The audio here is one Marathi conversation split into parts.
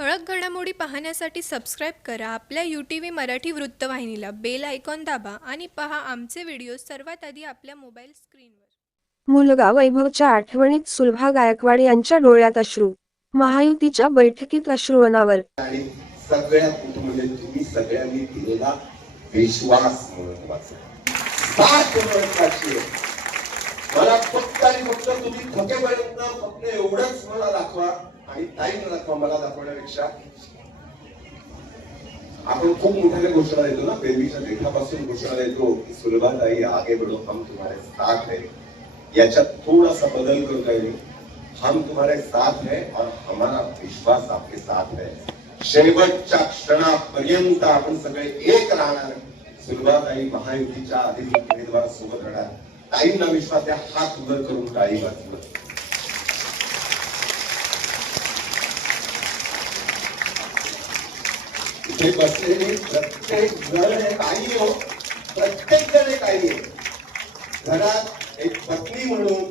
ठळक घडामोडी पाहण्यासाठी सबस्क्राईब करा आपल्या UTV मराठी वृत्तवाहिनीला. बेल आयकॉन दाबा आणि पहा आमचे व्हिडिओ सर्वात आधी आपल्या मोबाईल स्क्रीनवर. मुलगा वैभवच्या आठवणीत सुलभा गायकवाड यांच्या डोळ्यात अश्रू. महायुतीच्या बैठकीत अश्रू अनावर. आणि सगळ्यात मोठं म्हणजे तुम्ही सगळ्यांनी दिलेला विश्वास महत्वाचा, साथ महत्वाची आहे. मला फक्त आणि फक्त तुम्ही थकेपर्यंत फक्त एवढंच मला दाखवा आणि टाइम दाखवा. मला दाखवण्यापेक्षा आपण खूप मोठ्या घोषणा देतो ना, बेबीच्या देठापासून घोषणा देतो की सुलभाताई आगे बढ़ो, हम तुम्हारे साथ है. याच्यात थोडासा बदल करतोय मी. हम तुम्हारे साथ है और हमारा विश्वास आपके साथ है. शेवटच्या क्षणापर्यंत आपण सगळे एक राहणार. सुलभाताई महायुतीच्या अधिकृत उमेदवार सोबत राहणार. ताईंना विश्वास आहे. हात वर करून टाळी वाजवा. इथे बसलेले प्रत्येक जण एक आई हो, प्रत्येक जण एक आई आहे. घरात एक पत्नी म्हणून,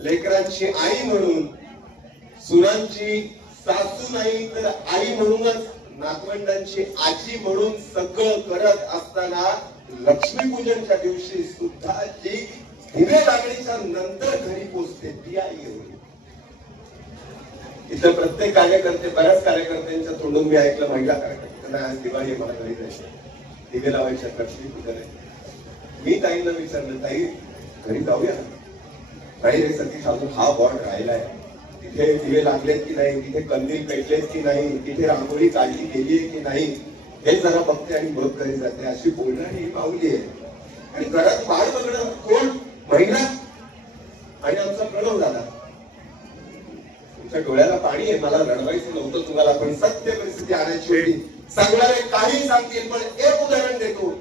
लेकरांची आई म्हणून, सुनांची सासू नाही तर आई म्हणूनच, नातवंडांची आजी म्हणून सगळं करत असताना लक्ष्मीपूजनच्या दिवशी सुद्धा जी दिवे लागणीच्या नंतर घरी पोचते ती आई एवढी. इथं प्रत्येक कार्यकर्ते, बऱ्याच कार्यकर्त्यांच्या तोंडून मी ऐकलं, महिला कार्यकर्ते, आज दिवाळी मला घरी जायचं, दिवे लावायच्या, लक्ष्मीपूजन आहे. मी ताईंना विचारलं, ताई घरी जाऊया काही रे सतीश, अजून हा बॉर्ड राहिलाय, तिथे दिवे लागलेत की नाही, तिथे कंदील पेटलेत की नाही, तिथे रांगोळी काढली गेली की नाही, हे जरा बघते आणि बघ घरी जाते. अशी बोलणारी ही माऊली आहे. आणि घरात बाळ बघणं कोण? महिला आणि आमचा प्रणव झाला. तुमच्या डोळ्याला पाणी आहे, मला रडवायचं नव्हतं तुम्हाला, पण सत्य परिस्थिती आणायची होती. सांगणारे काही सांगतील, पण एक उदाहरण देतो.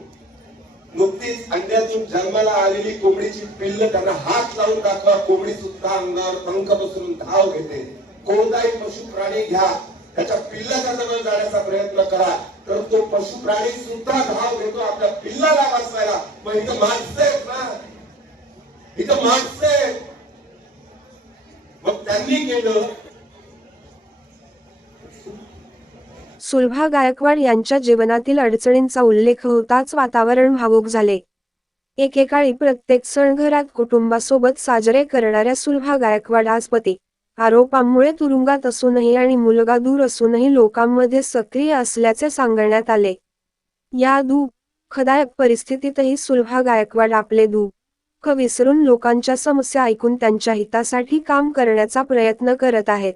नुकतीच अंड्यातून जन्माला आलेली कोंबडीची पिल्ल त्यांना हात लावून दाखवा, कोंबडी सुद्धा अंगावर पंख बसवून धाव घेते. कोणताही पशु प्राणी घ्या, त्याच्या पिल्लाच्या जवळ जाण्याचा प्रयत्न करा तर तो पशु प्राणी सुद्धा धाव घेतो आपल्या पिल्लाला वाचवायला. मग इथं माणसं आहेत ना, इथं माणसं आहेत. मग त्यांनी केलं. सुलभा गायकवाड यांच्या जीवनातील अडचणींचा उल्लेख होताच वातावरण भावुक झाले. एकेकाळी प्रत्येक सण घरात कुटुंबासोबत साजरे करणाऱ्या सुलभा गायकवाड आज पती आरोपांमुळे तुरुंगात असूनही आणि मुलगा दूर असूनही लोकांमध्ये सक्रिय असल्याचे सांगण्यात आले. या दुःखदायक परिस्थितीतही सुलभा गायकवाड आपले दुःख विसरून लोकांच्या समस्या ऐकून त्यांच्या हितासाठी काम करण्याचा प्रयत्न करत आहेत.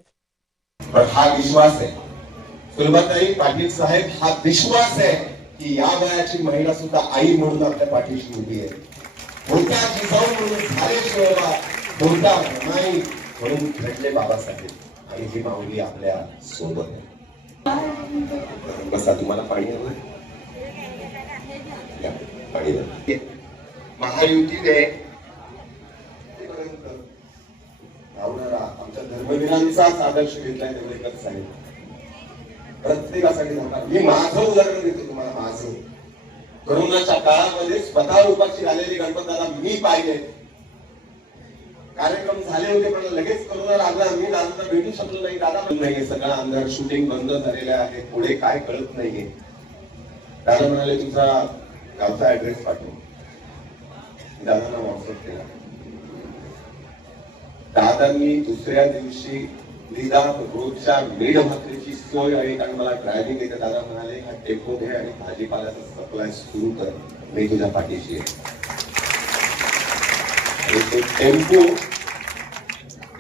हा विश्वास आहे सुलभाताई पाटील साहेब, हा विश्वास आहे की या वयाची महिला सुद्धा आई म्हणून आपल्या पाठीशी उभी आहे. होता जिजाऊ म्हणून झाले शिवबा, होता नाही म्हणून घडले बाबासाहेब, आणि ही माऊली आपल्या सोबत आहे. बसा, तुम्हाला पाणी हवं? पाणी. महायुतीने राहणारा आमच्या धर्मवीरांचाच आदर्श घेतलाय देवळेकर साहेब. प्रत्येकासाठी सांगतात. मी माझं उदाहरण देतो तुम्हाला. माझं कोरोनाच्या काळामध्ये स्वतः उपाशी झालेले गणपत दादा मी पाहिले. कार्यक्रम झाले होते पण लगेच कोरोना लागला, मी दादाला भेटू शकलो नाही. दादा नाहीये, सगळं अंधार, शूटिंग बंद झालेलं आहे, पुढे काय कळत नाहीये. दादा म्हणाले तुमचा गावचा ऍड्रेस पाठव. दादांना व्हॉट्सअप केला. दादांनी दुसऱ्या दिवशी निदान रोजच्या मीड भाकरीची सोय आहे, कारण मला ड्रायव्हिंग येते. दादा म्हणाले हा टेम्पो घे आणि भाजीपाल्याचा सप्लाय सुरू कर, मी तुझ्या पाठीशी आहे. आणि तो टेम्पो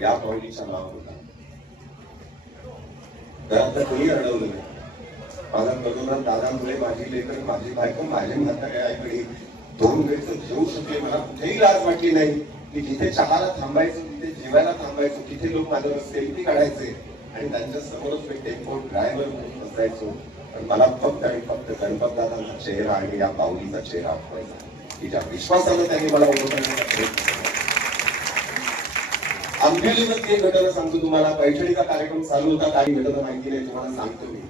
या माऊलीच्या नाव होता. तर आता कोणी अडवलं नाही. माझा करोना दादामुळे माझी लेकर, माझी बायको, माझे म्हातारे आईकडे 2 वेळचं जेवू शकले. मला कुठेही लाज वाटली नाही. मी जिथे चहाला थांबायचो, तिथे जेवायला थांबायचो, तिथे लोक माझ्यावर सेल्फी काढायचे आणि त्यांच्या समोरच मी टेम्पो ड्रायव्हर म्हणून बसायचो. पण मला फक्त आणि फक्त गणपत दादांचा चेहरा आणि या माऊलीचा चेहरा आठवायचा, की ज्या विश्वासाने त्यांनी मला उभं करण्याचा प्रयत्न केला. आंबेलीमध्ये एक घटना सांगतो तुम्हाला. पैठणीचा कार्यक्रम चालू होता, काही घटना माहिती नाही, तुम्हाला सांगतो मी.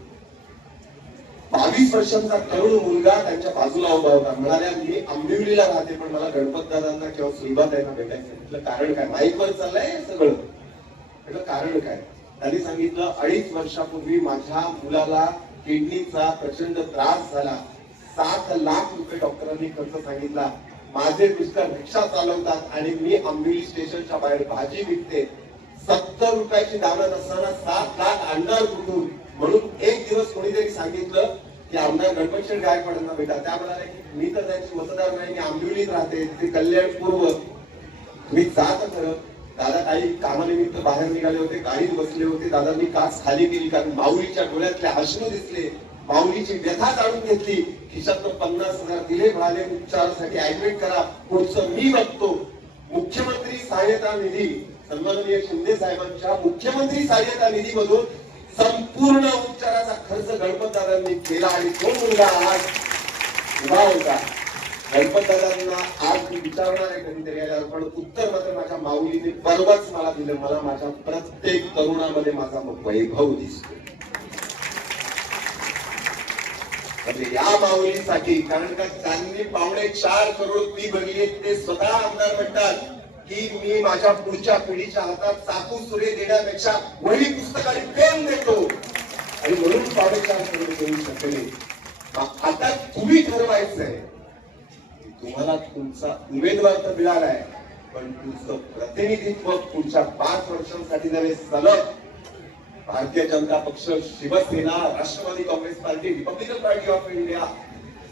22 वर्षांचा तरुण मुलगा त्यांच्या बाजूला उभा होता. म्हणाल्या मी आंबिवलीला राहते पण मला गणपत दादांना किंवा सुलभाताईंना भेटायचं. म्हटलं कारण काय? माईकवर चाललंय सगळं. म्हटलं कारण काय? त्यांनी सांगितलं 2.5 वर्षापूर्वी माझ्या मुलाला किडनीचा प्रचंड त्रास झाला, 7 लाख रुपये डॉक्टरांनी खर्च सांगितला. माझे मिस्टर रिक्षा चालवतात आणि मी आंबोली स्टेशनच्या बाहेर भाजी विकते. 70 रुपयाची दावत असताना 7 लाख आणणार कुठून? म्हणून एक दिवस कोणीतरी सांगितलं की आमदार गणपतशेठ गायकवाडांना भेटा. त्या म्हणाले की मी तर त्यांची मतदार नाही, मी आंबोलीत राहते, ते कल्याण पूर्व. मी जात खरं. दादा काही कामानिमित्त बाहेर निघाले होते, गाडीत बसले होते. दादांनी काच खाली केली कारण माऊलीच्या डोळ्यातले अश्रू दिसले. माऊलीची व्यथा जाणून घेतली. खिशातून 50,000 दिले, म्हणाले उपचारासाठी ऍडमिट करा, पुढचं मी बघतो. मुख्यमंत्री सहाय्यता निधी, सन्माननीय शिंदे साहेबांच्या मुख्यमंत्री सहाय्यता निधी मधून संपूर्ण उपचाराचा खर्च गणपतदादांनी केला आणि तो मुलगा आज उभा होता. गणपतदादांना आज मी विचारणार आहे कधीतरी आल्यावर, पण उत्तर मात्र माझ्या माऊलीने परवाच मला दिलं. मला माझ्या प्रत्येक तरुणामध्ये माझा वैभव दिसतो. म्हणजे या माऊलीसाठी, कारण का त्यांनी 4.25 करोड फी भरली आहे. ते स्वतः आमदार म्हणतात की मी माझ्या पुढच्या पिढीच्या हातात चाकू सुरे देण्यापेक्षा वही पुस्तक आणि पेन देतो, आणि म्हणून 4.25 करोड देऊ शकले. आता तुम्ही ठरवायचंय. तुम्हाला तुमचा उमेदवार तर मिळालाय, पण तुमचं प्रतिनिधित्व पुढच्या 5 वर्षांसाठी नव्हे, सलग Bharatiya Janata Paksha, Shivsena, Rashtravadi Congress Party, Republican Party of India,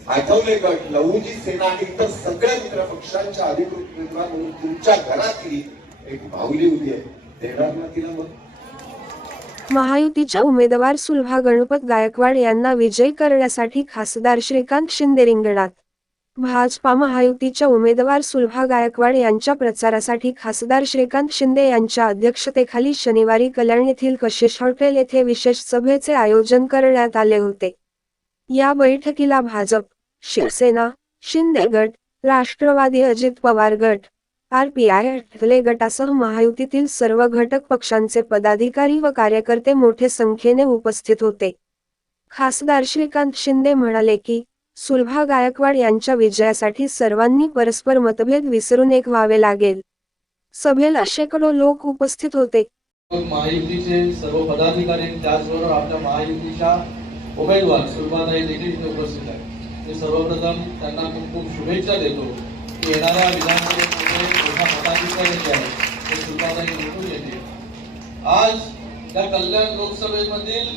Athawale गट, लहुजी सेना आणि इतर सगळ्या मित्र पक्षांच्या अधिकृत उमेदवार म्हणून तुमच्या घरातली एक माऊली उभी आहे. देणार ना तिला मग? महायुतीच्या उमेदवार सुलभा गणपत गायकवाड यांना विजयी करण्यासाठी खासदार श्रीकांत शिंदे रिंगणात. भाजपा महायुतीच्या उमेदवार सुलभा गायकवाड यांच्या प्रचारासाठी खासदार श्रीकांत शिंदे यांच्या अध्यक्षतेखाली शनिवारी कल्याण येथील कशिश हॉटेल येथे विशेष सभेचे आयोजन करण्यात आले होते. या बैठकीला भाजप, शिवसेना, शिंदे गट, राष्ट्रवादी अजित पवार गट, RPI आठवले गटासह महायुतीतील सर्व घटक पक्षांचे पदाधिकारी व कार्यकर्ते मोठ्या संख्येने उपस्थित होते. खासदार श्रीकांत शिंदे म्हणाले की सुलभा गायकवाड यांच्या विजयासाठी सर्वांनी परस्पर मतभेद विसरून एक व्हावे लागेल. सभेला शेकडो लोक उपस्थित होते. महायुतीचे सर्व पदाधिकारी, त्याचबरोबर आपल्या महायुतीच्या उमेदवार सुलभाताई देखील इथे उपस्थित आहेत. मी सर्वप्रथम त्यांना खूप खूप शुभेच्छा देतो की येणाऱ्या विधानसभेमध्ये मोठा मताधिकारी जे आहे ते सुलभाताई निवडून येते. आज या कल्याण लोकसभेमधील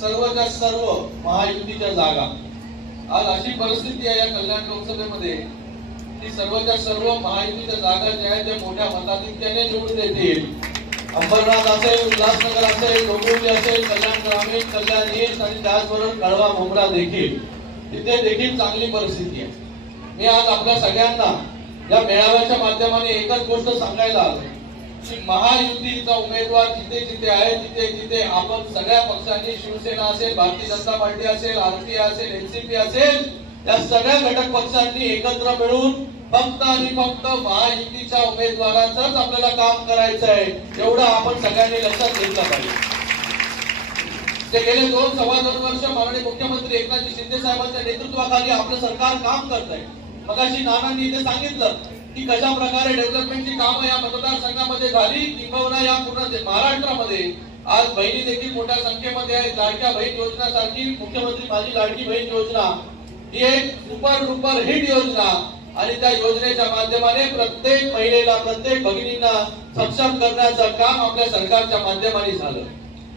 सर्वच्या सर्व महायुतीच्या जागा, आज अशी परिस्थिती आहे या कल्याण लोकसभेमध्ये की सर्वच्या सर्व महायुतीच्या जागा ज्या आहेत त्या मोठ्या मताधिक्याने निवडून येतील. अंबरनाथ असेल, उल्हासनगर असेल, डोंबिवली असेल, कल्याण ग्रामीण, कल्याण ईस्ट आणि त्याचबरोबर कळवा मुंब्रा देखील, तिथे देखील चांगली परिस्थिती आहे. मी आज आपल्या सगळ्यांना या मेळाव्याच्या माध्यमाने एकच गोष्ट सांगायला आलो की महायुतीचा उमेदवार जिथे जिथे आहे तिथे तिथे आपण सगळ्या पक्षांनी, शिवसेना असेल, भारतीय जनता पार्टी असेल, RPI असेल, NCP असेल, या सगळ्या घटक पक्षांनी एकत्र मिळून फक्त आणि फक्त महायुतीच्या उमेदवाराचंच आपल्याला काम करायचं आहे, एवढं आपण सगळ्यांनी लक्षात घेतलं पाहिजे. ते गेले 2-2.25 वर्ष माननीय मुख्यमंत्री एकनाथ शिंदे साहेबांच्या नेतृत्वाखाली आपलं सरकार काम करत आहे. मगाशी नानांनी इथे सांगितलं की कशा प्रकारे डेव्हलपमेंटची कामं या मतदारसंघामध्ये झाली, किंबहुना या पूर्ण महाराष्ट्रामध्ये आज बहिणी देखील मोठ्या संख्येमध्ये आहेत. लाडक्या बहीण योजना सारखी, मुख्यमंत्री माझी लाडकी बहीण योजना ही एक सुपर डुपर हिट योजना, आणि त्या योजनेच्या माध्यमाने प्रत्येक महिलेला, प्रत्येक भगिनींना सक्षम करण्याचं काम आपल्या सरकारच्या माध्यमाने झालं.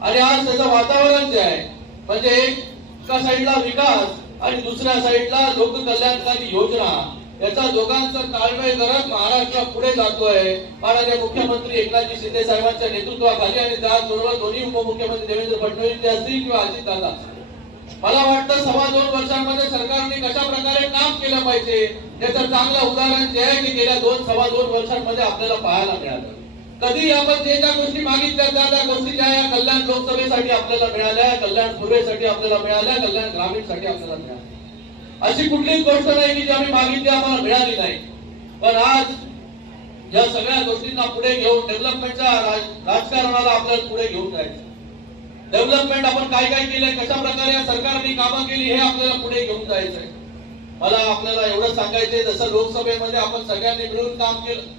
आणि आज त्याचं वातावरण जे आहे म्हणजे एका साईडला विकास आणि दुसऱ्या साईडला लोककल्याणकारी योजना, याचा दोघांचं ताळमेळ करत महाराष्ट्र पुढे जातोय. माननीय मुख्यमंत्री एकनाथ शिंदे साहेबांच्या नेतृत्वाखाली आणि त्याचबरोबर दोन्ही उपमुख्यमंत्री देवेंद्र फडणवीस असतील किंवा अजितदादा असतील. मला वाटतं 2.25 वर्षांमध्ये सरकारने कशा प्रकारे काम केलं पाहिजे याचं चांगलं उदाहरण जे आहे की गेल्या 2-2.25 वर्षांमध्ये आपल्याला पाहायला मिळालं. कधी आपण जे ज्या गोष्टी मागितल्या त्या गोष्टी ज्या या कल्याण लोकसभेसाठी आपल्याला मिळाल्या, कल्याण पूर्वेसाठी आपल्याला मिळाल्या, कल्याण ग्रामीणसाठी आपल्याला मिळाल्या. अशी कुठलीच गोष्ट नाही की जी आम्ही मागितली आम्हाला मिळाली नाही. पण आज या सगळ्या गोष्टींना पुढे घेऊन डेव्हलपमेंटच्या राजकारणाला आपल्याला पुढे घेऊन जायचं. डेव्हलपमेंट आपण काय काय केलंय, कशा प्रकारे या सरकारने कामं केली हे आपल्याला पुढे घेऊन जायचंय. मला आपल्याला एवढं सांगायचंय, जसं लोकसभेमध्ये आपण सगळ्यांनी मिळून काम केलं,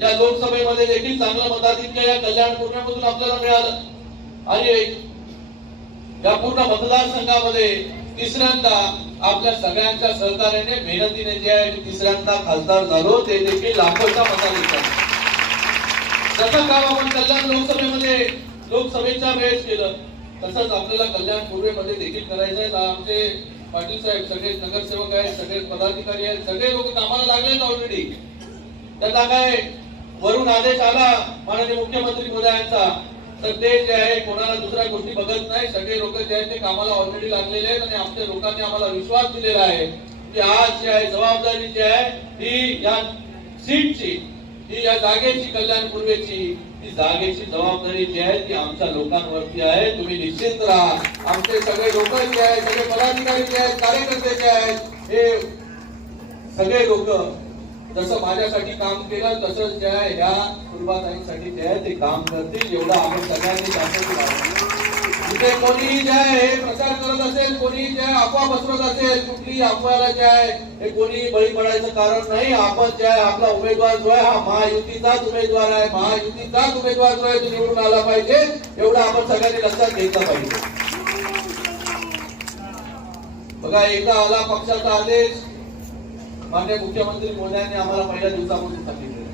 या लोकसभेमध्ये देखील चांगलं मताधिक्य या कल्याण पूर्णमधून आपल्याला मिळालं. आणि या पूर्ण मतदारसंघामध्ये तिसऱ्यांदा आपल्या सगळ्यांच्या सहकार्याने मेहनतीने जे आहे तिसऱ्यांदा खासदार झालो, ते देखील लाखोच्या मताधिक्याने. जसं काम आपण कल्याण लोकसभेच्या वेळेस केलं, तसंच आपल्याला कल्याण पूर्वेमध्ये देखील करायचं आहे. आमचे पाटील साहेब सगळे नगरसेवक आहेत, सगळे पदाधिकारी आहेत, सगळे लोक कामाला लागलेत ऑलरेडी. त्यांना काय वरून आदेश आला माननीय मुख्यमंत्री महोदयांचा, तर ते जे आहे कोणाला दुसऱ्या गोष्टी बघत नाही. सगळे लोक जे आहेत ते कामाला ऑलरेडी लागलेले आहेत आणि आमच्या लोकांनी आम्हाला विश्वास दिलेला आहे की आज जी आहे जबाबदारी जी आहे ही या सीटची, ही या जागेची, कल्याण पूर्वेची, ही जागेची जबाबदारी जी आहे ती आमच्या लोकांवरती आहे. तुम्ही निश्चिंत राहा. आमचे सगळे लोक जे आहेत, सगळे पदाधिकारी जे आहेत, कार्यकर्ते जे आहेत, हे सगळे लोक जसं माझ्यासाठी काम केलं तसंच जे आहे ह्या सुलभाताईंसाठी जे आहे ते काम करतील, एवढं आपण सगळ्यांनी तिथे कोणी जे आहे हे प्रचार करत असेल, कोणी जे आहे अफवा पसरवत असेल, कुठली अफवाला जे आहे हे कोणी बळी पडायचं कारण नाही. आपण जे आहे आपला उमेदवार जो आहे हा महायुतीचाच उमेदवार आहे, महायुतीचाच उमेदवार जो आहे तो निवडून आला पाहिजे, एवढं आपण सगळ्यांनी लक्षात घेतलं पाहिजे. बघा, एकदा आला पक्षाचा आदेश, माननीय मुख्यमंत्री महोदयांनी आम्हाला पहिल्या दिवसापासून सांगितलं,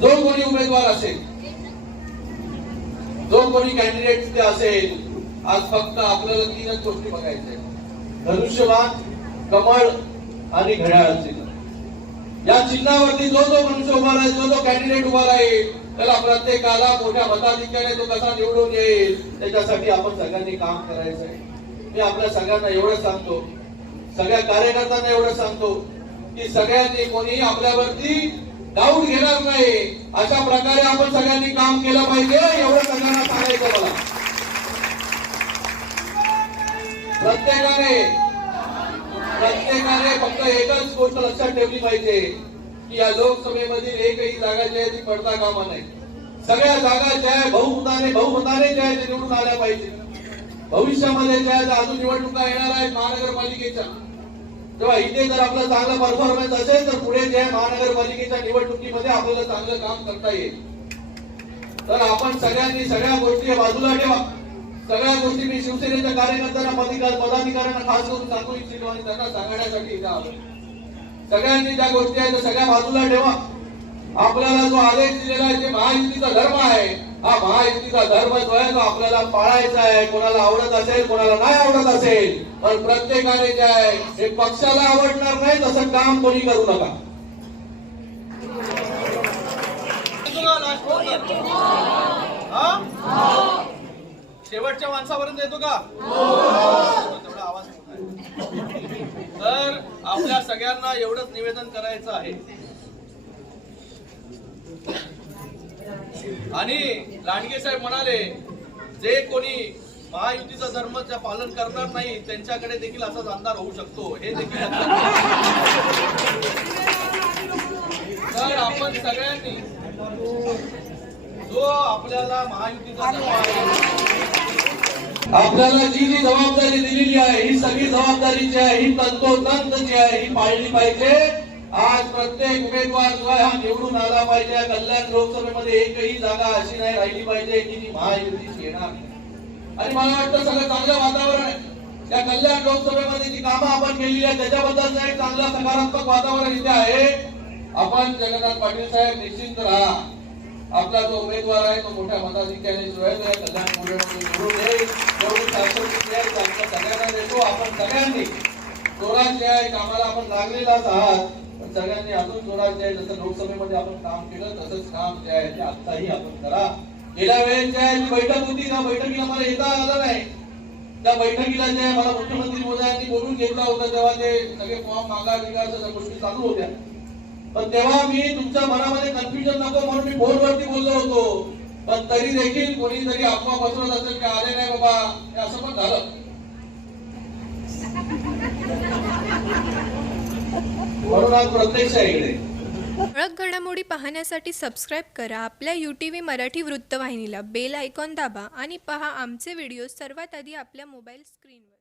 जो कोणी उमेदवार असेल, जो कोणी कॅन्डिडेट तिथे असेल, आज फक्त आपल्याला 3च गोष्टी बघायच्या आहेत: धनुष्यबाण, कमळ आणि घड्याळ चिन्ह. या चिन्हावरती जो मनुष्य उभा राहील, जो कॅन्डिडेट उभा राहील, त्याला प्रत्येकाला मोठ्या मताधिक्याने तो कसा निवडून येईल त्याच्यासाठी आपण सगळ्यांनी काम करायचं आहे. मी आपल्या सगळ्यांना एवढं सांगतो, सगळ्या कार्यकर्त्यांना एवढं सांगतो की सगळ्यांनी कोणी आपल्यावरती डाऊट घेणार नाही, अशा प्रकारे आपण सगळ्यांनी काम केलं पाहिजे, एवढं सगळ्यांना सांगायचं मला. प्रत्येकाने फक्त एकच गोष्ट लक्षात ठेवली पाहिजे की या लोकसभेमधील एकही जागा जी आहे ती पडता कामा नाही. सगळ्या जागा ज्या आहे बहुमताने ज्या आहे ते निवडून आल्या पाहिजे. भविष्यामध्ये ज्या अजून निवडणुका येणार आहेत महानगरपालिकेच्या, तेव्हा इथे जर आपलं चांगलं परफॉर्मन्स असेल तर पुढे जे महानगरपालिकेच्या निवडणुकीमध्ये आपल्याला चांगलं काम करता येईल. तर आपण सगळ्यांनी सगळ्या गोष्टी बाजूला ठेवा. सगळ्या गोष्टी मी शिवसेनेच्या कार्यकर्त्यांना, पदाधिकाऱ्यांना खास करून सांगू इच्छितो आणि त्यांना सांगण्यासाठी इथं आलो. सगळ्यांनी ज्या गोष्टी आहेत त्या सगळ्या बाजूला ठेवा. आपल्याला जो आदेश दिलेला आहे, जे महायुतीचा धर्म आहे, हा महायुतीचा धर्म जो आहे तो आपल्याला पाळायचा आहे. कोणाला आवडत असेल, कोणाला नाही आवडत असेल, पण प्रत्येकाने जे आहे हे पक्षाला आवडणार नाही तसं काम कोणी करू नका. शेवटच्या माणसापर्यंत येतो का? तेवढा आवाज तर आपल्या सगळ्यांना एवढंच निवेदन करायचं आहे. आणि लांडगे साहेब म्हणाले, जे कोणी महायुतीचा धर्माचं पालन करणार नाही त्यांच्याकडे देखील असाच अंधार होऊ शकतो, हे देखील तर आपण सगळ्यांनी जो आपल्याला महायुतीचा धर्म आहे, आपल्याला जी जबाबदारी दिलेली आहे, ही सगळी जबाबदारी जी आहे ही तंतोतंत जी आहे ही पाळली पाहिजे. आज प्रत्येक उमेदवार जो आहे हा निवडून आला पाहिजे. कल्याण लोकसभेमध्ये एकही जागा अशी नाही राहिली पाहिजे की जी महायुतीची येणार. आणि मला वाटतं सगळं चांगलं वातावरण आहे या कल्याण लोकसभेमध्ये. जी कामं आपण केलेली आहेत त्याच्याबद्दलचं एक चांगलं सकारात्मक वातावरण इथे आहे. आपण जगन्नाथ पाटील साहेब निश्चिंत राहा. आपला जो उमेदवार आहे तो मोठ्या मताधिक्याने जो आहे कल्याण पूर्वेमध्ये निवडून येईल. एवढी शाश्वती आहे सगळ्यांना देतो. आपण सगळ्यांनी जोरात जे आहे कामाला आपण लागलेलाच आहात, पण सगळ्यांनी अजून जोरात जे आहे जसं लोकसभेमध्ये आपण काम केलं तसंच काम जे आहे ते आत्ताही आपण करा. गेल्या वेळेस जे आहे जी बैठक होती त्या बैठकीला मला येता आलं नाही. त्या बैठकीला जे आहे मला मुख्यमंत्री महोदयांनी बोलून घेतला होता, तेव्हा ते सगळे फॉर्म मागार सगळ्या गोष्टी चालू होत्या. पण तेव्हा मी तुमच्या मनामध्ये कन्फ्युजन नको म्हणून मी फोनवरती बोललो होतो. पण तरी देखील कोणीतरी अफवा पसरवत असेल की आले नाही बाबा, हे असं पण झालं. म्हणून आज प्रत्यक्ष इकडे ठळक घडामोडी पाहण्यासाठी सबस्क्राईब करा आपल्या UTV मराठी वृत्तवाहिनीला. बेल आयकॉन दाबा आणि पहा आमचे व्हिडिओ सर्वात आधी आपल्या मोबाईल स्क्रीनवर.